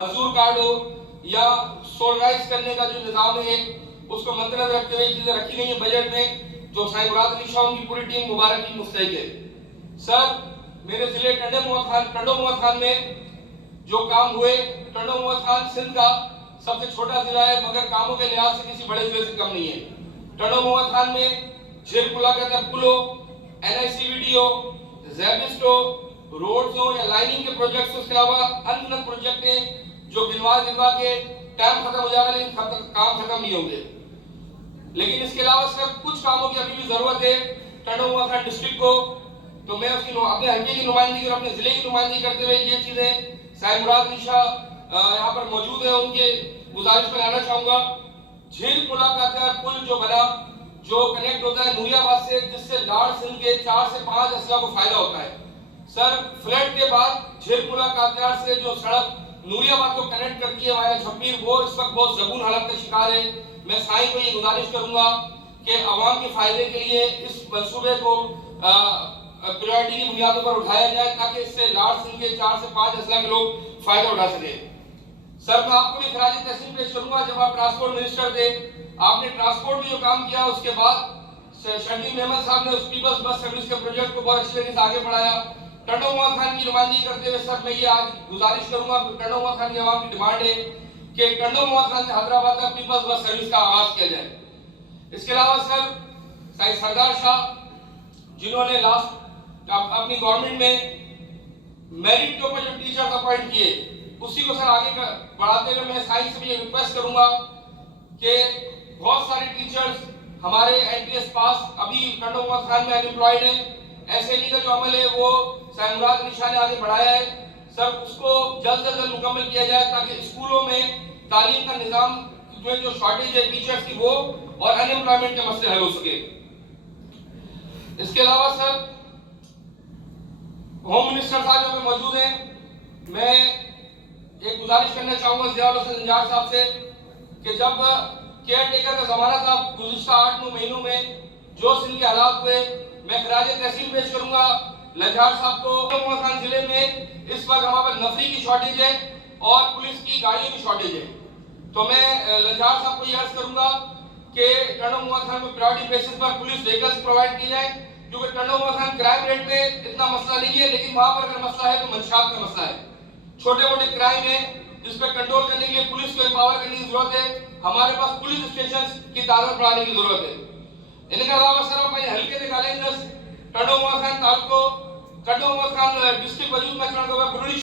मजदूर कार्ड हो या सोलराइज करने का जो निज़ाम है उसको मद्देनजर रखते हुए चीज़ें रखी गई हैं बजट में, जो साईं मुराद अली शाह की पूरी टीम मुबारक की मुस्तहिक है। सर, मेरे ज़िले टंडो मोहम्मद खान में जो काम हुए, टंडो मोहम्मद खान सिंध का सबसे छोटा ज़िला है मगर कामों के लिहाज से किसी बड़े ज़िले से कम नहीं है। टंडो मोहम्मद खान में झील पुला का पुल हो, NICVD हो, ज़ैबिस्ट हो, रोड्स हो या लाइनिंग के प्रोजेक्ट्स, उसके अलावा अनगिनत प्रोजेक्ट हैं जो गिनवा के टाइम खत्म हो जाएगा लेकिन काम खत्म नहीं होंगे। लेकिन इसके अलावा सर कुछ कामों की अभी भी जरूरत है टंडो मोहम्मद डिस्ट्रिक्ट को, तो मैं उसकी अपने हल्के की नुमाइंदगी और अपने जिले की नुमाइंदगी करते हुए ये चीजें साईं मुराद अली शाह यहाँ पर मौजूद है उनके गुजारिश में लाना चाहूंगा। झील पुला का पुल जो बना, जो कनेक्ट होता है नूरियाबाद से, जिससे लाड़ सिंध के 4 से 5 अजला को फायदा होता है। सर, फ्लड के बाद झील पुला कातियार से जो सड़क नूरियाबाद को कनेक्ट करती है वाया छप्पीर, वो इस वक्त बहुत ज़बून हालत का शिकार है। मैं साईं को ये गुजारिश करूंगा कि आवाम के फायदे के लिए इस मंसूबे को प्रायोरिटी की बुनियादों पर उठाया जाए ताकि इससे लाड़ सिंध के 4 से 5 अजला के लोग फायदा उठा सके। सर, मैं आपको भी खराज तहसीन पेश करूंगा, जब आप ट्रांसपोर्ट मिनिस्टर थे आपने ट्रांसपोर्ट में जो काम किया, उसके बाद शकील अहमद साहब ने उस पीपल्स बस सर्विस के प्रोजेक्ट को बहुत अच्छी तरीके से आगे बढ़ाया। टंडो मोहम्मद खान की नुमाइंदगी करते हुए सर मैं ये आज गुजारिश करूंगा, टंडो मोहम्मद खान की आवाम की डिमांड है कि टंडो मोहम्मद खान से हैदराबाद तक पीपल्स बस सर्विस का आगाज किया जाए। इसके अलावा सर साईं सरदार शाह जिन्होंने लास्ट अपनी गवर्नमेंट में मेरिट के ऊपर जो टीचर्स अपॉइंट किए, उसी को सर आगे बढ़ाते हुए मैं साईं से भी ये रिक्वेस्ट करूंगा कि बहुत सारे टीचर्स हमारे NTS पास अभी टंडो मोहम्मद खान में अनएम्प्लॉयड हैं। SLE का जो अमल है वो साईं मुराद अली शाह ने आगे बढ़ाया है। सर, उसको जल्द से जल्द मुकम्मल किया जाए ताकि स्कूलों में तालीम का निज़ाम में जो शॉर्टेज है टीचर्स की वो और अनएम्प्लॉयमेंट के मसले हल हो सके। इसके अलावा सर होम मिनिस्टर साहब यहाँ पे मौजूद हैं, मैं एक गुजारिश करना चाहूंगा ज़ियाउल हसन निजार साहब से कि जब केयर टेकर का जमाना था गुज़िश्ता 8-9 महीनों में जो सिंध के हालात हुए, मैं खराज तहसीन पेश करूंगा लंजार साहब को। मोहम्मद खान जिले में इस वक्त हमारे पास नफरी की शॉर्टेज है और पुलिस की गाड़ियों की शॉर्टेज है, तो मैं लंजार साहब को ये अर्ज करूंगा कि टंडो मोहम्मद खान को प्रायोरिटी बेसिस पर पुलिस व्हीकल्स प्रोवाइड की जाए, क्योंकि टंडो मोहम्मद खान क्राइम रेट में इतना मसला नहीं है, लेकिन वहां पर अगर मसला है तो मंशात का मसला है। छोटे मोटे क्राइम है जिस पर कंट्रोल करने के लिए पुलिस को एम्पावर करने की जरूरत है, हमारे पास पुलिस स्टेशन की तादाद बढ़ाने की जरूरत है। इनके अलावा सर हम हल्के निकालेंगे टंडो मोहम्मद खान तालुको टंडो मोहम्मद खान डिस्ट्रिक्ट वजूद में